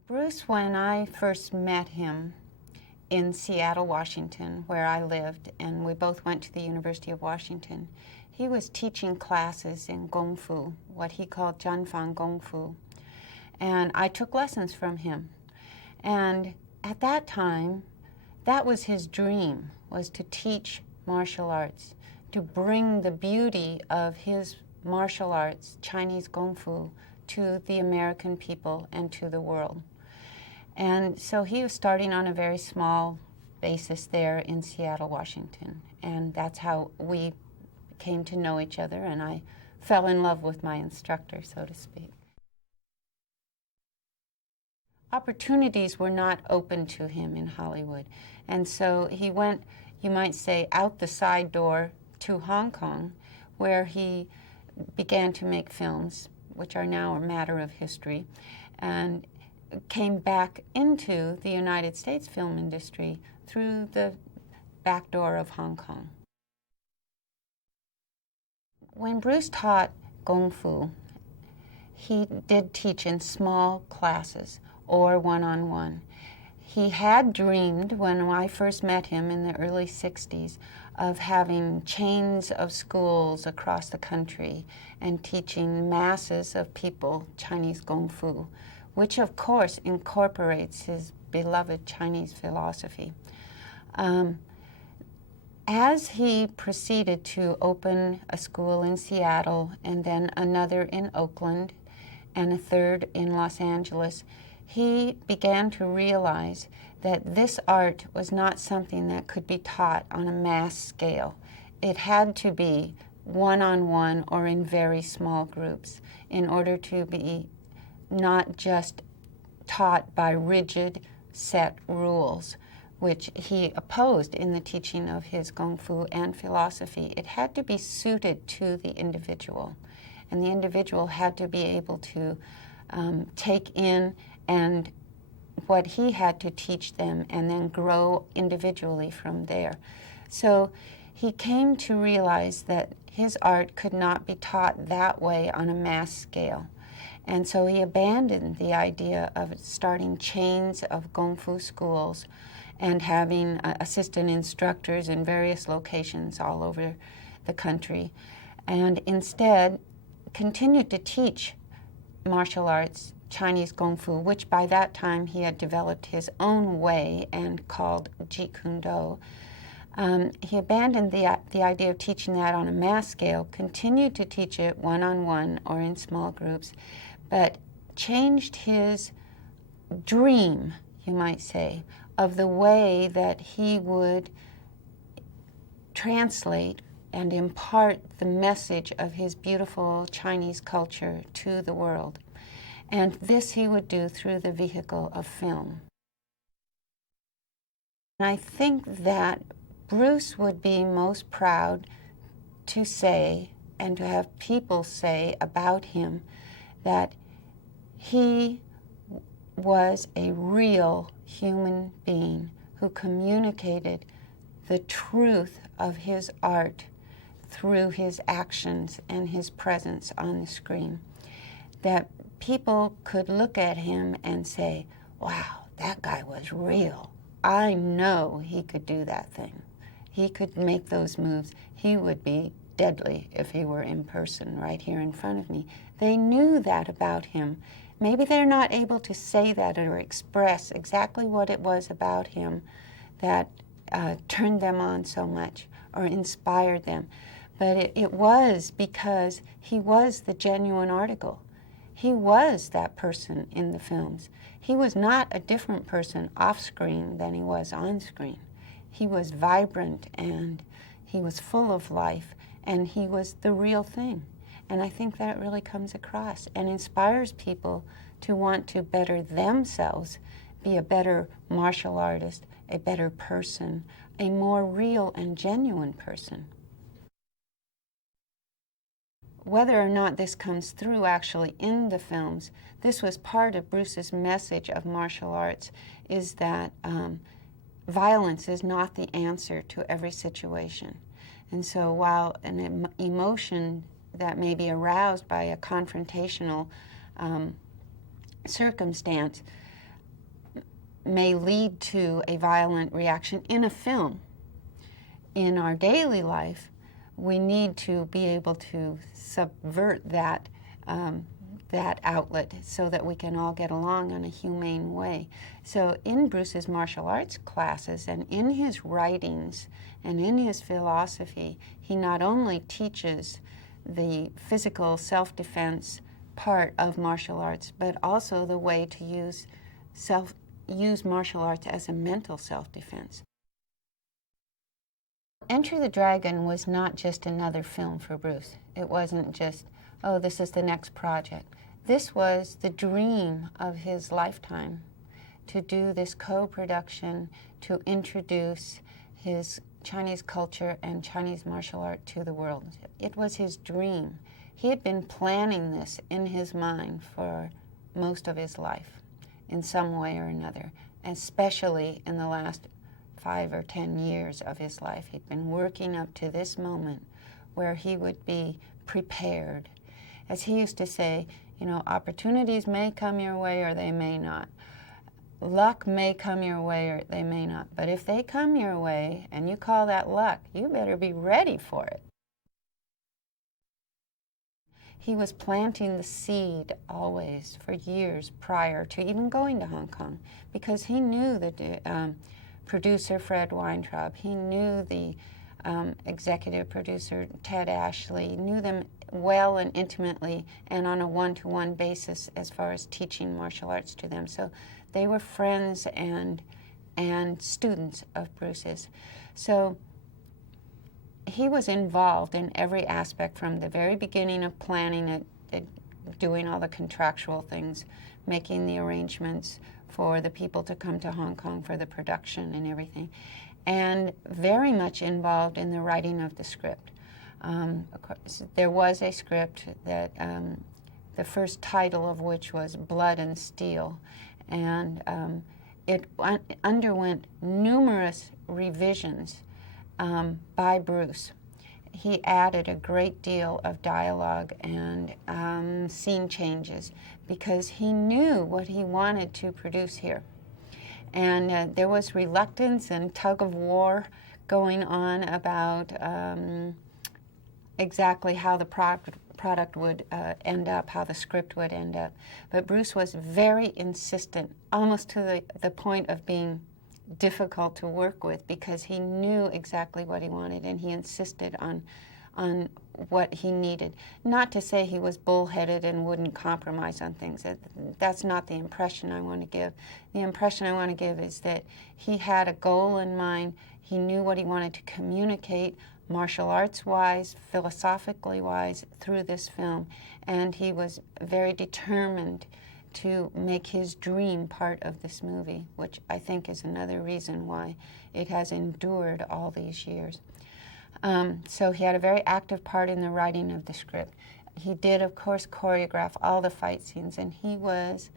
Bruce, when I first met him in Seattle, Washington, where I lived, and we both went to the University of Washington, he was teaching classes in Kung Fu, what he called Jianfang Kung Fu. And I took lessons from him. And at that time, that was his dream, was to teach martial arts, to bring the beauty of his martial arts, Chinese Kung Fu, to the American people and to the world. And so he was starting on a very small basis there in Seattle, Washington. And that's how we came to know each other, and I fell in love with my instructor, so to speak. Opportunities were not open to him in Hollywood. And so he went, you might say, out the side door to Hong Kong, where he began to make films, which are now a matter of history, and came back into the United States film industry through the back door of Hong Kong. When Bruce taught Kung Fu, he did teach in small classes or one-on-one. He had dreamed, when I first met him in the early 60s, of having chains of schools across the country and teaching masses of people Chinese Kung Fu, which of course incorporates his beloved Chinese philosophy. As he proceeded to open a school in Seattle and then another in Oakland and a third in Los Angeles, he began to realize that this art was not something that could be taught on a mass scale. It had to be one-on-one or in very small groups in order to be not just taught by rigid set rules, which he opposed in the teaching of his Kung Fu and philosophy. It had to be suited to the individual, and the individual had to be able to take in and what he had to teach them and then grow individually from there. So he came to realize that his art could not be taught that way on a mass scale. And so he abandoned the idea of starting chains of Kung Fu schools and having assistant instructors in various locations all over the country, and instead continued to teach martial arts, Chinese Kung Fu, which by that time he had developed his own way and called Jeet Kune Do. He abandoned the idea of teaching that on a mass scale, continued to teach it one-on-one or in small groups, but changed his dream, you might say, of the way that he would translate and impart the message of his beautiful Chinese culture to the world. And this he would do through the vehicle of film. And I think that Bruce would be most proud to say, and to have people say about him, that he was a real human being who communicated the truth of his art through his actions and his presence on the screen. That people could look at him and say, wow, that guy was real. I know he could do that thing. He could make those moves. He would be deadly if he were in person right here in front of me. They knew that about him. Maybe they're not able to say that or express exactly what it was about him that turned them on so much or inspired them. But it was because he was the genuine article. He was that person in the films. He was not a different person off screen than he was on screen. He was vibrant and he was full of life and he was the real thing. And I think that really comes across and inspires people to want to better themselves, be a better martial artist, a better person, a more real and genuine person. Whether or not this comes through actually in the films, this was part of Bruce's message of martial arts, is that violence is not the answer to every situation. And so while an emotion that may be aroused by a confrontational circumstance may lead to a violent reaction in a film. In our daily life, we need to be able to subvert that that outlet so that we can all get along in a humane way. So in Bruce's martial arts classes and in his writings and in his philosophy, he not only teaches the physical self-defense part of martial arts, but also the way to use martial arts as a mental self-defense. Enter the Dragon was not just another film for Bruce. It wasn't just, oh, this is the next project. This was the dream of his lifetime, to do this co-production, to introduce his Chinese culture and Chinese martial art to the world. It was his dream. He had been planning this in his mind for most of his life, in some way or another, especially in the last 5 or 10 years of his life. He'd been working up to this moment where he would be prepared. As he used to say, you know, opportunities may come your way or they may not. Luck may come your way or they may not. But if they come your way and you call that luck, you better be ready for it. He was planting the seed always for years prior to even going to Hong Kong, because he knew the producer Fred Weintraub. He knew the executive producer Ted Ashley, knew them well and intimately and on a one-to-one basis as far as teaching martial arts to them. So they were friends and students of Bruce's. So he was involved in every aspect from the very beginning of planning it, doing all the contractual things, making the arrangements for the people to come to Hong Kong for the production and everything, and very much involved in the writing of the script. Of course, there was a script that the first title of which was Blood and Steel, and it underwent numerous revisions by Bruce. He added a great deal of dialogue and scene changes because he knew what he wanted to produce here. And there was reluctance and tug of war going on about exactly how the product would end up, how the script would end up. But Bruce was very insistent, almost to the point of being difficult to work with, because he knew exactly what he wanted and he insisted on what he needed. Not to say he was bullheaded and wouldn't compromise on things. That's not the impression I want to give. The impression I want to give is that he had a goal in mind. He knew what he wanted to communicate, martial arts-wise, philosophically-wise, through this film, and he was very determined to make his dream part of this movie, which I think is another reason why it has endured all these years. So he had a very active part in the writing of the script. He did, of course, choreograph all the fight scenes, and he was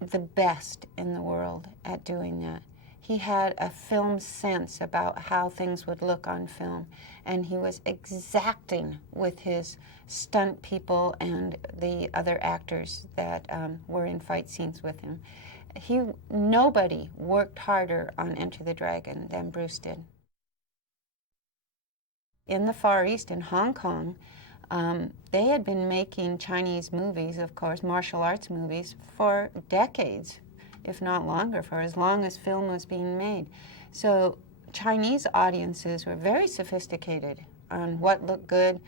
the best in the world at doing that. He had a film sense about how things would look on film, and he was exacting with his stunt people and the other actors that were in fight scenes with him. Nobody worked harder on Enter the Dragon than Bruce did. In the Far East, in Hong Kong, they had been making Chinese movies, of course, martial arts movies, for decades, if not longer, for as long as film was being made. So Chinese audiences were very sophisticated on what looked good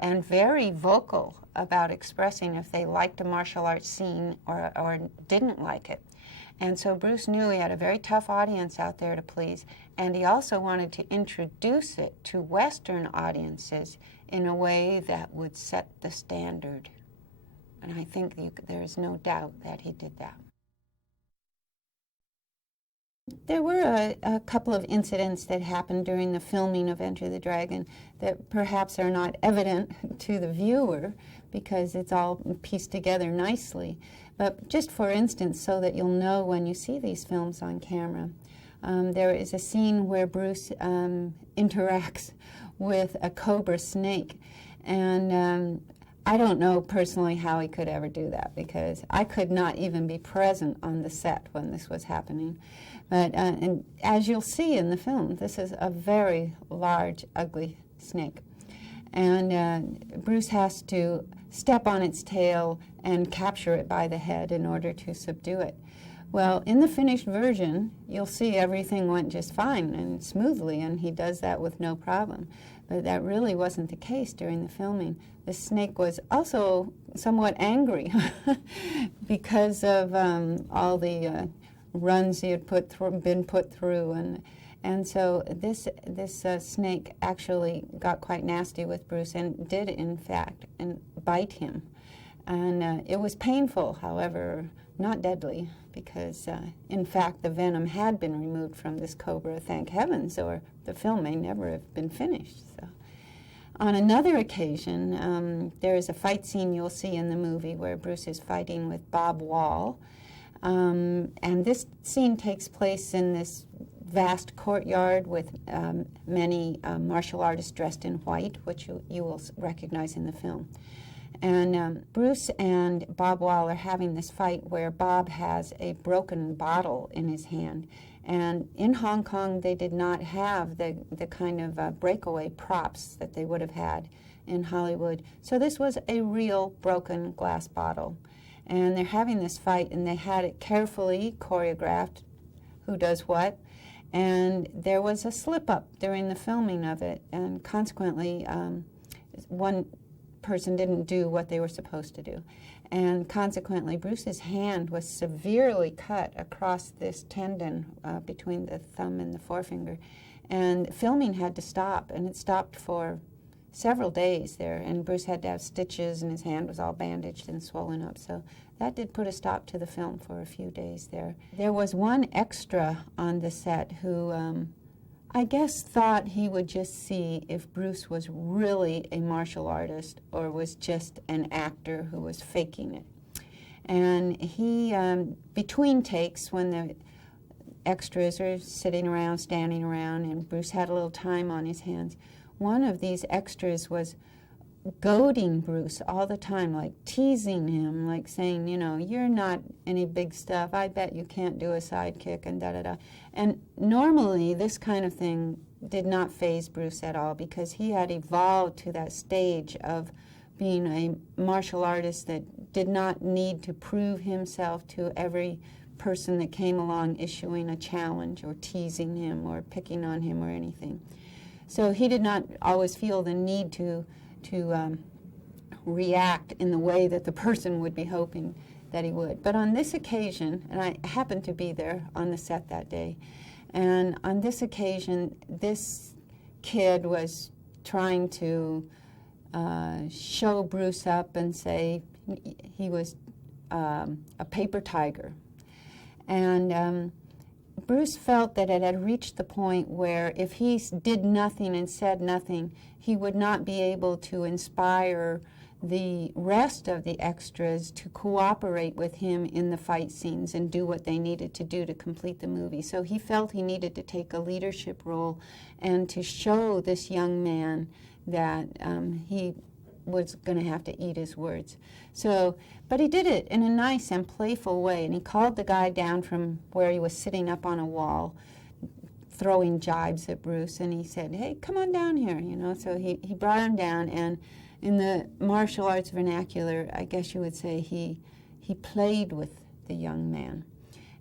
and very vocal about expressing if they liked a martial arts scene or didn't like it. And so Bruce knew he had a very tough audience out there to please, and he also wanted to introduce it to Western audiences in a way that would set the standard. And I think there is no doubt that he did that. There were a couple of incidents that happened during the filming of Enter the Dragon that perhaps are not evident to the viewer because it's all pieced together nicely. But just for instance, so that you'll know when you see these films on camera, there is a scene where Bruce interacts with a cobra snake. And I don't know personally how he could ever do that, because I could not even be present on the set when this was happening. But and as you'll see in the film, this is a very large, ugly snake. And Bruce has to step on its tail and capture it by the head in order to subdue it. Well, in the finished version, you'll see everything went just fine and smoothly, and he does that with no problem. But that really wasn't the case during the filming. The snake was also somewhat angry because of all the runs he had been put through, and so this snake actually got quite nasty with Bruce and did, in fact, bite him. And it was painful, however, not deadly, because, in fact, the venom had been removed from this cobra, thank heavens, or the film may never have been finished. So, on another occasion, there is a fight scene you'll see in the movie where Bruce is fighting with Bob Wall. And this scene takes place in this vast courtyard with many martial artists dressed in white, which you will recognize in the film. And Bruce and Bob Wall are having this fight where Bob has a broken bottle in his hand. And in Hong Kong, they did not have the kind of breakaway props that they would have had in Hollywood. So this was a real broken glass bottle. And they're having this fight, and they had it carefully choreographed, who does what. And there was a slip-up during the filming of it, and consequently, one person didn't do what they were supposed to do. And consequently, Bruce's hand was severely cut across this tendon between the thumb and the forefinger. And filming had to stop, and it stopped for several days there, and Bruce had to have stitches, and his hand was all bandaged and swollen up. So that did put a stop to the film for a few days there. There was one extra on the set who I guess thought he would just see if Bruce was really a martial artist or was just an actor who was faking it. And he, between takes, when the extras are sitting around, standing around, and Bruce had a little time on his hands, one of these extras was goading Bruce all the time, like teasing him, like saying, you know, you're not any big stuff. I bet you can't do a sidekick and da-da-da. And normally this kind of thing did not faze Bruce at all, because he had evolved to that stage of being a martial artist that did not need to prove himself to every person that came along issuing a challenge or teasing him or picking on him or anything. So he did not always feel the need to react in the way that the person would be hoping that he would. But on this occasion, and I happened to be there on the set that day, and on this occasion, this kid was trying to show Bruce up and say he was a paper tiger. And Bruce felt that it had reached the point where if he did nothing and said nothing, he would not be able to inspire the rest of the extras to cooperate with him in the fight scenes and do what they needed to do to complete the movie. So he felt he needed to take a leadership role and to show this young man that he was going to have to eat his words. So, but he did it in a nice and playful way, and he called the guy down from where he was sitting up on a wall, throwing jibes at Bruce, and he said, hey, come on down here, you know. So he brought him down, and in the martial arts vernacular, I guess you would say he played with the young man.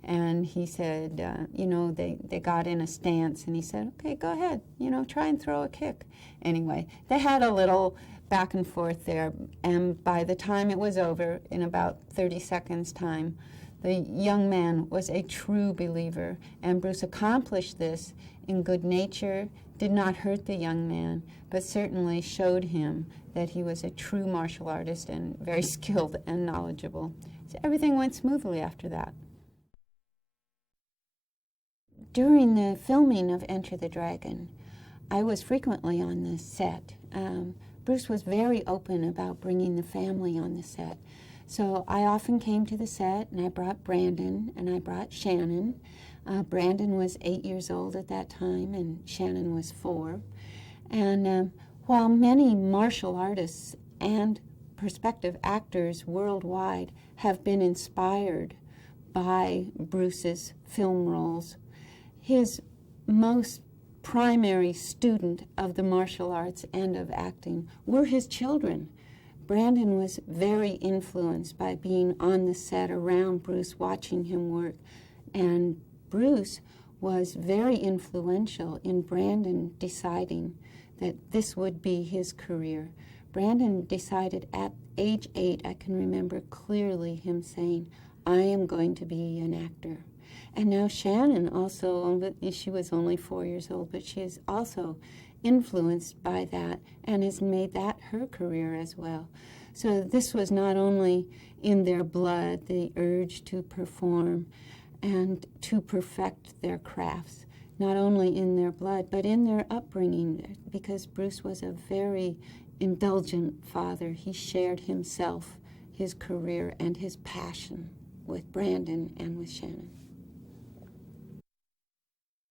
And he said, you know, they got in a stance, and he said, okay, go ahead, you know, try and throw a kick. Anyway, they had a little back and forth there, and by the time it was over, in about 30 seconds' time, the young man was a true believer, and Bruce accomplished this in good nature, did not hurt the young man, but certainly showed him that he was a true martial artist and very skilled and knowledgeable. So everything went smoothly after that. During the filming of Enter the Dragon, I was frequently on the set. Bruce was very open about bringing the family on the set. So I often came to the set, and I brought Brandon, and I brought Shannon. Brandon was 8 years old at that time, and Shannon was 4. And while many martial artists and prospective actors worldwide have been inspired by Bruce's film roles. His most primary student of the martial arts and of acting were his children. Brandon was very influenced by being on the set around Bruce, watching him work, and Bruce was very influential in Brandon deciding that this would be his career. Brandon decided at age 8, I can remember clearly him saying, I am going to be an actor. And now Shannon also, she was only 4 years old, but she is also influenced by that and has made that her career as well. So this was not only in their blood, the urge to perform and to perfect their crafts, not only in their blood, but in their upbringing, because Bruce was a very indulgent father. He shared himself, his career, and his passion with Brandon and with Shannon.